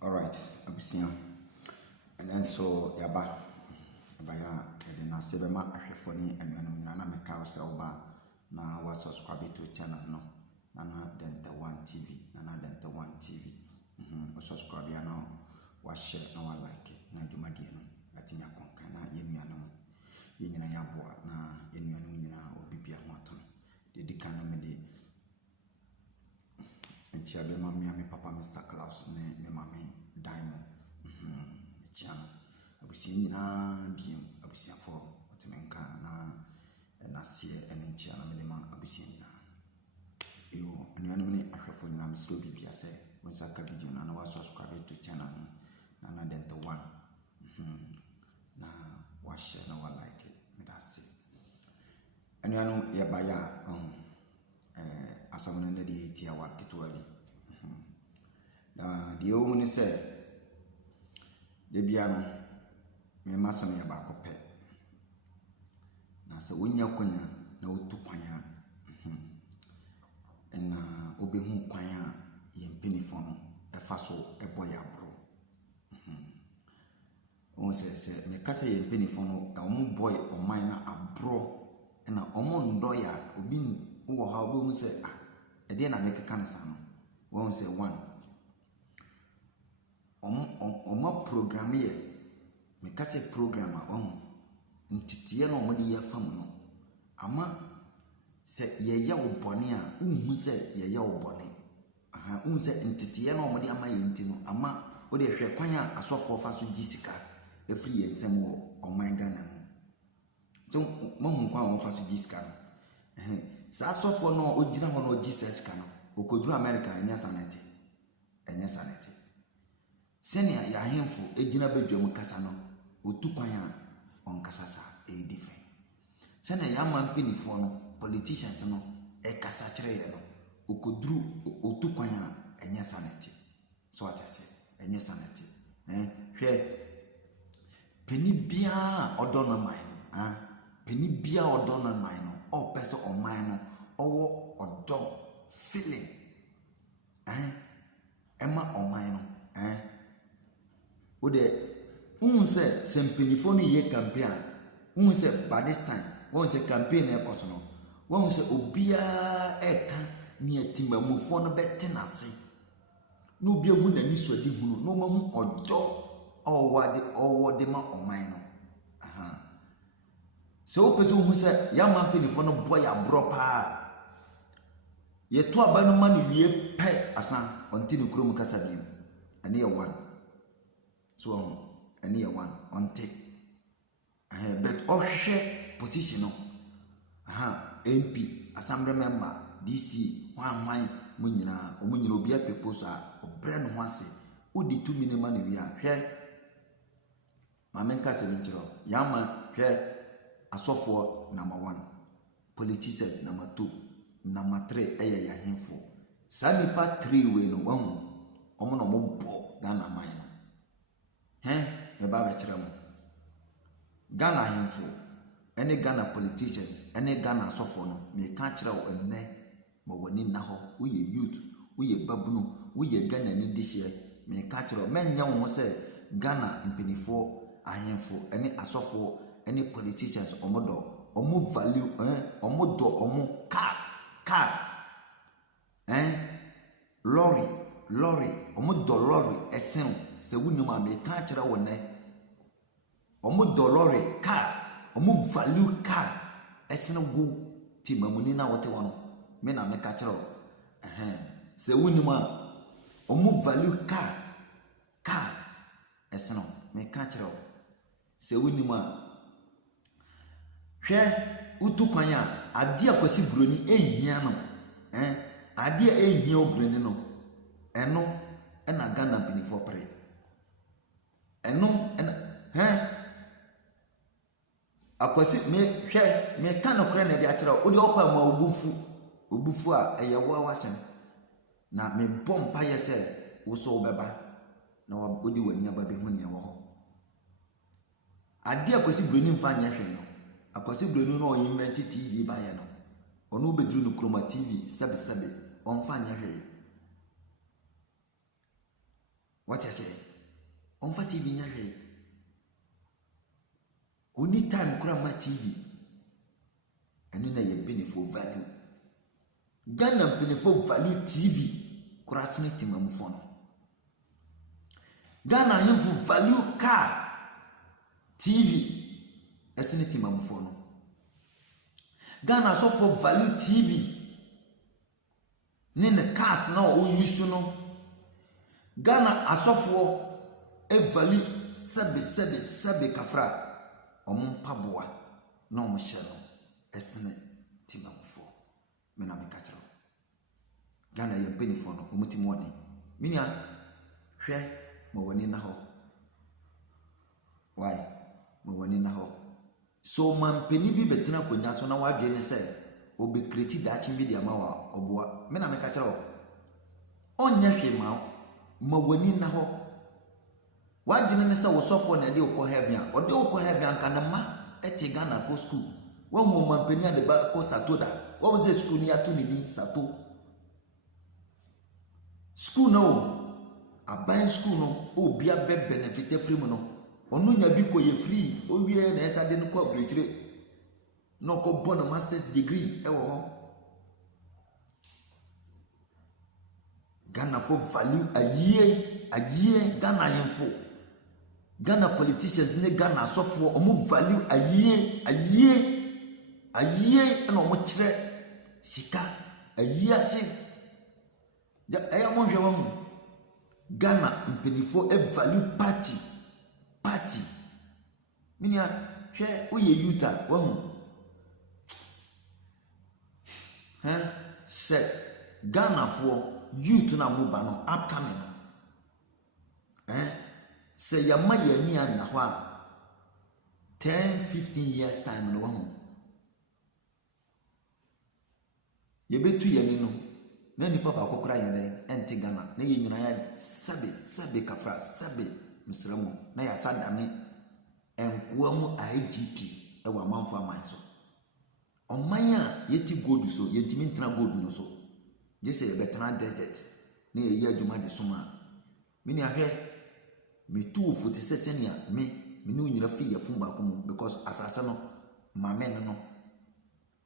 All right, abusia. And then so yaba ya edina sebema ahwefoni enwenu nyina na meka ose oba na wa subscribe to channel no Nana Denta One TV Nana Denta One TV o subscribe ya no wa share na wa like na dwumadie no atimi akonka na yenuanom yenyina yaboa na yenuanom nyina obibia ho aton de dika no me de entia be me papa Mr. Klaus me mame Diamond channel abusia nyina biem abusia fo otemenka na sie enenchia na me ma abusia nyina yo enuanom ne ahwefo nyina meslo bibia se wonsa ka video na wa subscribe to channel Nana Denta One na wa share na wa like me da se enuanom ye baya asamuna na de tia wa ketwa bi na de o mu ni se de bia no me masam ya ba kope na se wonya kwanya na otu kwanya na obehu kwanya ye mpenifo no efa so eboya bro on se me kasa ye mpenifo no omu boy oman na abro na omu ndoya obi wo ha obehu se ede na mekeka na sa no won se one omo program ye me kase programmer ntitiye no mo de ya fam no ama se ye ya obone a unhu se ye ya obone unhu se ntitiye no mo de ama ye ntino ama o de hwe kwan a asofo fa so gisika efri ye nsem wo oman Ghana so mo hu kwan wo fa so gisika no sa asofo no ogina ho no gisika no okoduru America enya sanete senia ya hemfo ejina bedwam kasa no otu kwan a onkasa sa different senia ya man penifo no politicians no kasa kire ye no okoduru otu kwan a enya sanete so atase enya sanete hwe peni bia odono man no peni bia odono man no o pese o man no owo odo feeling ema o man no ode unse sempenifo no ye campaign unse badistan unse campaign e koso no unse obia eka ni atimamufo no betenase no obia hu nani suade hunu no mahu odo owode ma oman no so opeso hu se ya mampenifo no boy abro pa ye to aba no ma no wie pe asan ontini krom kasa biem ene ye one so ene ye one onte but ohwe position no MP assembly member DC hwan munyina omunyina obi apeposo a obre no ho ase odi 2 minima no wi a hwe mamenka se nchiro yama hwe asofo number 1 politicians number 2 number 3 eye ya hemfo sanipa 3 we no wahu omo no mo bo Ghana man no me ba be kire mo Ghana hemfo ene Ghana politicians ene Ghana asofo no me ka kire o enne mo wani na ho uye youth uye babunu uye Ghana ni dihye me ka kire menya wo se Ghana mpenifo ahemfo ene asofo ene politicians omo value omo lorry omo lorry esen se wunuma me ka kire wo ne omo lorry car omo value car esen go timamuni na wote wono me na me ka kire se wunuma omo value car esen me ka kire se wunuma hwe utu kwan a ade akwasi broni ehia no ade ehia obroni no eno na Ghana benefo pre eno akwasi me hwe me ka no kre na de akira o de opa ma obufu a eyewo awasem na me bompa yese wo so obeba na odi wani aba be hu ne wo ho ade akwasi broni mfa nya hwe no akwasi broni no oyimment TV ba ye no ono bedru no Chroma TV sebe on fa nya hwe What I say? On fa TV nyahwe. Only time kura ma TV. Ani na ye benefit value. Ghana benefit value TV. Kura sini timamfo no. Ghana yemfu value car TV. Esini timamfo no. Ghana so for value TV. Nene cars na o use no. Ghana asofo e value sebe kafra. Ompaboa na omhye no esene timamfo. Me na me ka kire. Ghana ye benefit no omutimo woni. Minia hwe mo woni na ho. Why? Mo woni na ho. So man peni bi betena konya so na wadwe ne se obe create that media ma wa oboa. Me na me ka kire onya hwe ma woni na ho. Wadwe ne se wo sofo na de ukọ heaven a ode ukọ heaven anka na ma eti Ghana ko school. Wo mo man peni ade ba ko satoda. Wo ze school ni ato ni din sato. School no aban school no obi abe benefit free mu no. Onu nya bi ko ye free owie na esa de no ko graduate no ko bona master's degree e wo ho. Ghana for value a year Ghana yemfo. Ghana politicians ne Ghana sofo omo value a year na omo kire sika a year ase ya aya mo hwe wo Ghana mpenifo e value party minia hwe oye yuta wo se Ghana for youth na mo ba no upcoming se yama yami na ho a 10-15 years time no wo ye betu yani no na ni papa akokora yane enti Ghana na ye nyina ya sabe kafra sabe misramo na ya sadane enkoa mu IGP e wa manfo amanso oman a yeti gold so yetimi ntra gold no so je se betana desert na ye adwuma de soma mini ahwe metu ofuti sesenia me nu nyina fi ya fun ba ko mu because asase no mamen no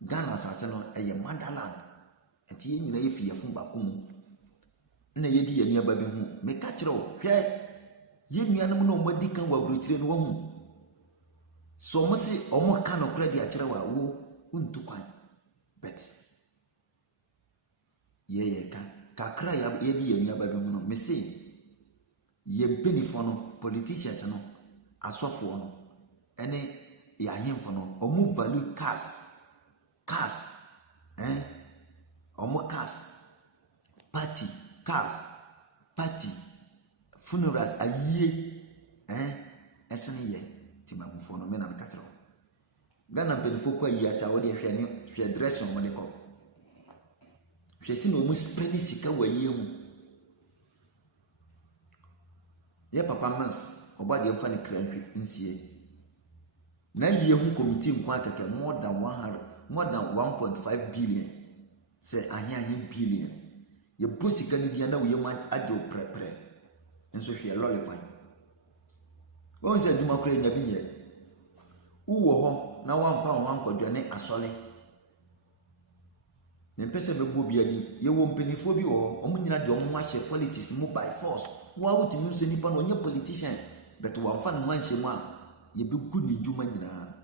Ghana asase no eye motherland enti ye nyina ye fi ya fun ba ko mu na ye di ye ni aba be hu me ka kire o hwe ye nuanum no madi kan wa brochire no hu so mo si omo ka no kura di a kire wa wo untu kwan bet ye ka kakra ya ye di ye ni aba be hu no me say ye benefit no politicians no asofo no ene ya hemfo no omo value cars omo cars party funerals aye esene ye timamfo no me na mekatro Ghana benefit kwa yasa wo de hwe dress no mo de ko hwe si no omo spend sika wa ye mu ye papa mas oba de mfa ne krantwi nsie na ye hu committee nkwa keke more than 1.5 billion say ahia billion ye bosika ne dia na wo ye man adwo prepare nso hwe lole kwan won se duma kure nya binye uwo ho na wamfa wan kodwane asole ne pese bebo bia di ye wo mpenifo bi wo omo nyina de omo ahye politics mu by force wa wuti mu se nipa no onye politician but wamfa no manhye mu a ye be gu ni djuma nyina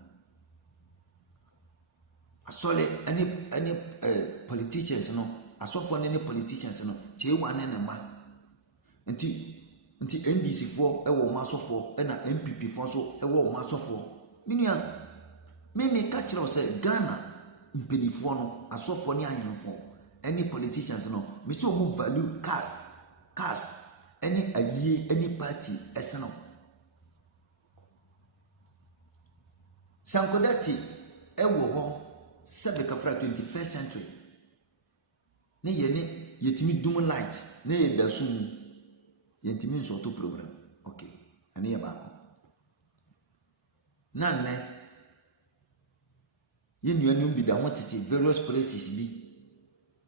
asole any politicians no asofo ne politicians no che wane ne ma nti NDC fo e wo masofo e na MPP fo so e wo masofo minia me ka kire o se Ghana mpenifo no asofo ne ayenfo any politicians no me se o mu value cars any party eseno sankodati e wo ho sebe kafra 21st century ne yetimi dum light ne ye dasum yetimi nso to program okay ani ya ba nanne ye nuanum bi da hotete various places bi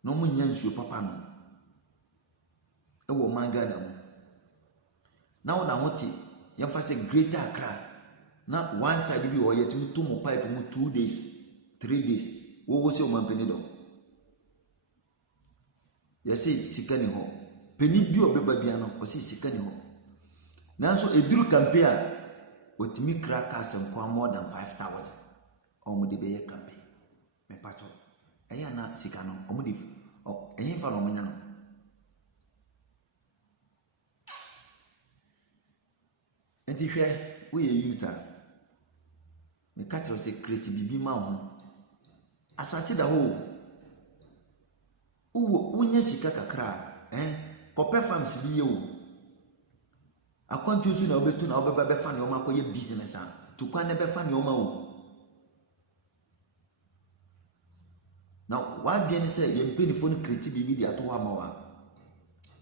no mo nyansuo papa no e wo manga da mo Now na wote yɛmfa sɛ Greater Accra na one side bi wɔ yɛtumi to mo pipe mu 2 days 3 days wo sɛ ɔma mpani dɔ yɛsɛ sika ni hɔ pani bi ɔbɛba bia no ɔsɛ sika ni hɔ nanso ɛduru campaign a ɔtumi kra cars nkwa more than 5,000 ɔmode bɛyɛ campaign mepatɔ ɛyɛ na sika no ɔmode ɛyɛ fa no ɔmanya no nti hwɛ woyɛ youth a meka kyerɛ sɛ create bibi ma wo asase da hɔ wonye sika kakra kɔpɛ farms bi yɛ wo akwantu nso na wobɛtu na wobɛba bɛfa ne ɔma akɔyɛ business a tukwa ne bɛfa ne ɔma wo na wadwe ne sɛ yɛmpanifo no create bibi de ato hɔ ama wa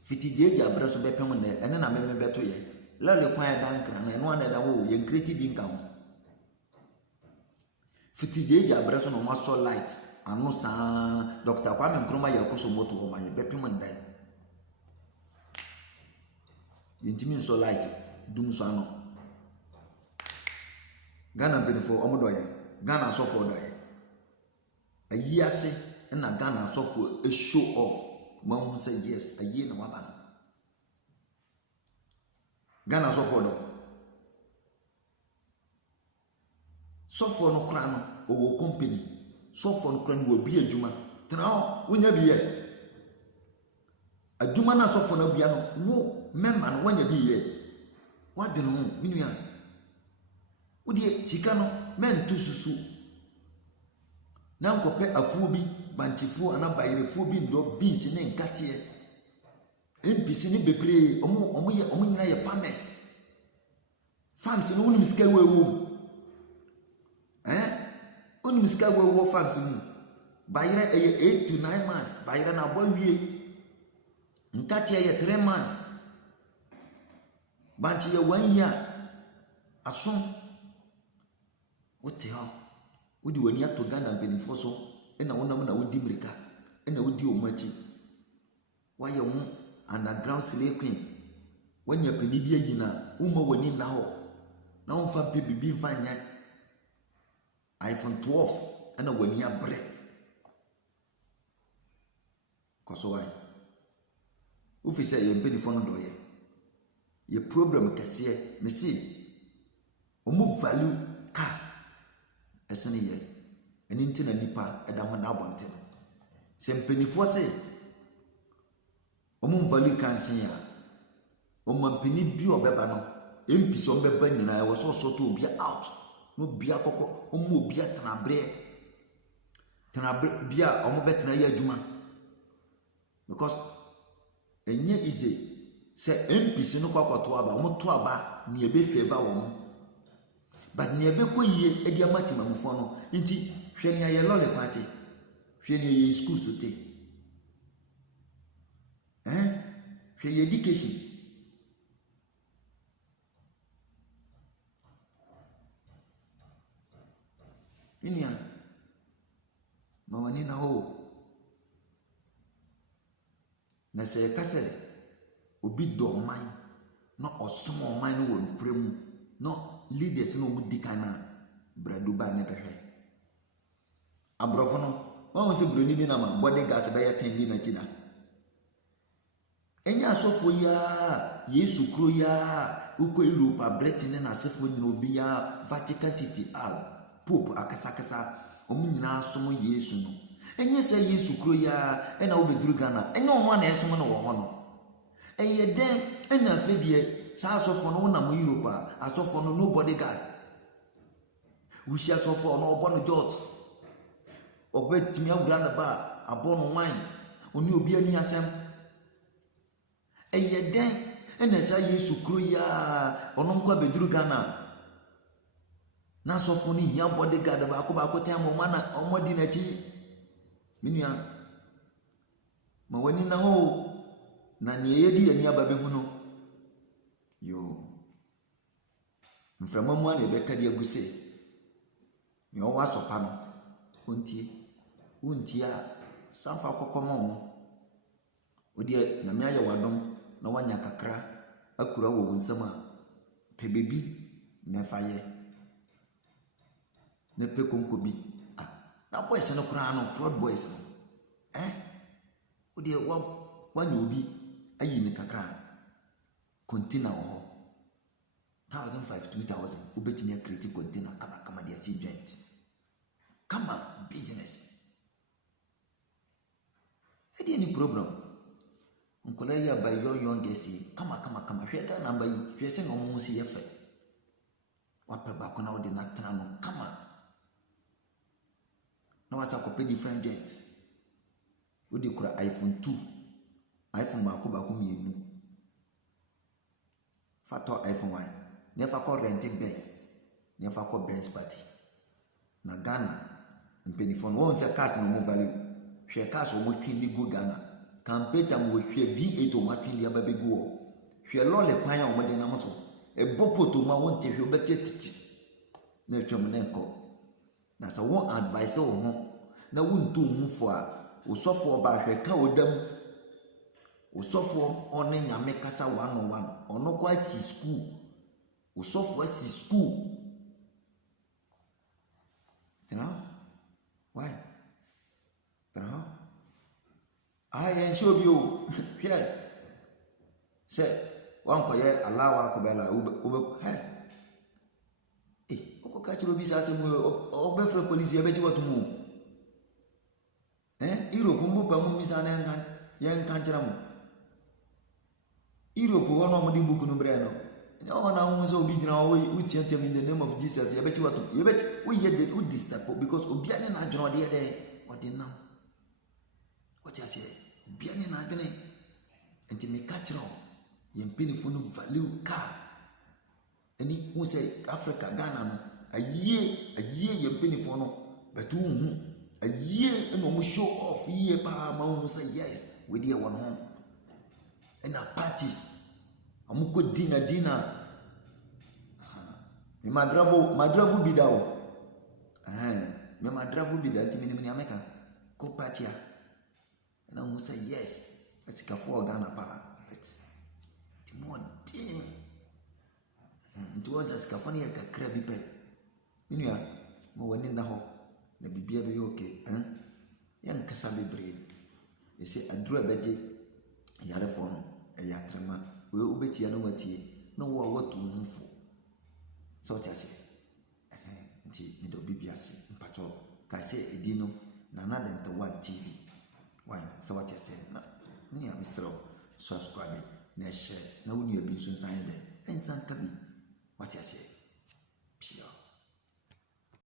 fitigyegya abrɛ so bɛpɛm nnɛ ɛne na mɛmɛ bɛto yɛ lɛle kwan ɛda nkra na ɛno ana ɛda wo yɛn create bi nka ho fitigyegya abrɛ so na ɔma sɔ light ano saa Dr. Kwame Nkrumah yɛ koso moto hɔ ma yɛ bɛpɛm ndai yɛntimi nsɔ light dum so ano Ghana benefo ɔmo dɔyɛ Ghana asɔfo dɔyɛ ayi ase na Ghana asɔfo show off ma hu sɛ yes ayi na waba no Ghana asɔfo dɔ sɔfo no kora no ɔwɔ company sɔfo no kora no wɔ bi adwuma tena hɔ wonya bi yɛ adwuma na sɔfo no bia no wo member no wanya bi yɛ wade no ho minua wode sika no mentu susu na nkɔpɛ afuo bi banchifuo ana bayerefuo bi ndɔ beans ne nkateɛ MPC ne bebree ɔmo nyina yɛ farms no wonim sika wewo wonim sika wewo farms mu bayere ɛyɛ 8 to 9 months bayere na bɔ wie nkateɛ yɛ 3 months banchi yɛ 1 year aso wote hɔ wodi wani ato Ghana mpanifo so ɛna wonam na wodi mrika ɛna wodi omachi wayɛ wo underground slave queen wanya pani bi ayi na woma wani na hɔ na womfa mpe bibi mfa nyɛ iPhone 12 ɛna wani abrɛ kɔso wai wofi sɛ yɛ mpanifo no dɔyɛ yɛ problem kɛseɛ mesi ɔmo value car ɛsene yɛ ɛne nti na nipa ɛda ho na abɔnte no sɛ mpanifoɔ sɛ ɔmo value car nsen ya ɔmo mpani bi ɔbɛba no MPC ɔbɛba nyinaa ɛwɔ sɛ ɔsɔtɔ obi out no obi akɔkɔ ɔmo obi atenabrɛ bia ɔmo bɛtena yɛ adwuma because ɛnyɛ easy sɛ MPC no kɔkɔto aba ɔmo to aba ne ebe favor wɔn but ne ebe kɔ yie edi ama timamufoɔ no nti hwɛ ne ayɛ lɔle party hwɛ ne yɛ school so te hwɛ yɛ education inia ma wani na ho na sɛ ka sɛ obi dɔ man na ɔsom ɔman no wɔ nokura mu no leaders no mu dikana braduba ne behwe abrofo no won se broni bi na ma bodyguards be ya tendi na chida enya asofo ya Yesu kro ya uko Europe Britain na asofo nyina obi ya Vatican City Pope akasa omu nyina asom Yesu no enye se Yesu kro ya na obeduru Ghana enye omo na esom no wo ho no eye den ena fedie sa asofo no na mo Europe asofo no nobody guard wusi asofo no obo no jot obetimi agura na ba abo no wan oni obi ani asem eye den ena sa Yesu kro ya ono nkwa beduru Ghana na asofo no hia body guard ba ko tem mo na omodi na chi minua ma wani na ho na ne yedi ani aba behu no yo mframa mu ana beka de aguse ne o wa sopa no untie a sanfa kokoma mo odi na me aye wadom na wanya kakra akura wo nsɛm a pɛ bebi na fa yɛ na pɛ konko bi na boys no koraa no fraud boys no wo deɛ wanya obi ayi ne kakra container wɔ hɔ 1,500 2,000 wobɛtumi akreti container kama de asi joint kama business ɛdeɛ ni problem nkɔla yi aba young gɛsi kama hwɛ ga namba yi hwɛ sɛ na ɔmo si yɛ fɛ wapɛ baako na wode na tena no kama na wasa kɔpɛ different jet wode kura iPhone 2 iPhone baako mmienu fatɔ iPhone 1 na fa kɔ rent Benz na fa kɔ Benz party na Ghana mpenifo no wɔn sɛ cars no mo value hwɛ cars wɔn twin de go Ghana campaign mo hwɛ V8 wɔn twin de aba be go hwɛ lɔle kwan a wɔn de nam so ɛbɔ poto ma wɔn te hwɛ obɛte titi na atwam na nkɔ na sɛ wɔn advice wo ho na wonto mu fo a osɔfo ba hwɛ ka odam osɔfo ɔne nyame kasa 101 ɔno kɔ asi school osɔfo asi school why yɛn show bi o hwɛ sɛ wankɔyɛ alawa akɔbɛla ɔkɔka kyerɛ obi sɛ asɛm ɔbɛfrɛ polisi yɛbɛgye watomu Europe mbupa mu misa na yɛnka nkyerɛ mo Europe hɔ no ɔmode book no brɛ no ɛnyɛ hɔ na wo sɛ obi gyina hɔ wotiatam in the name of Jesus yɛbɛgye watomu yɛbɛgye woyɛ de wodistap because obia ne n'adwene ɔde yɛ dɛ ɔde nam wɔte aseɛ obia ne n'adwene nti meka kyerɛ wo yɛn mpanimfoɔ no value car ɛni wo sɛ Africa Ghana no ayie yɛn mpanimfoɔ no bɛto wo hu ayie ɛna ɔmo show off yie paa ma wo sɛ yes wedi yɛ wɔn ho ɛna parties ɔmo kɔ dinner me madravo bi da o me madravo bi da nti me ameka kɔ party a ɛna ɔmo sɛ yes asikafoɔ Ghana paa but more day nti wɔn sɛ asikafoɔ no yɛ kakra bi pɛ menua ma wɔni nda hɔ na bibia bɛyɛ okay yɛn kasa bebree yɛsɛ aduru abɛgye yarefoɔ no ɛyɛ atrema wobɛtia no watie na wo a watu ho fo sɛ wote ase nti mede obi bi ase mpatwɔ ka sɛ ɛdi no Nana Denta 1 TV wan sɛ wote ase na nea mesrɛ subscribe na ɛhyɛ na wo nua bi nso nsan yɛ dɛ ɛnsan ka bi wote ase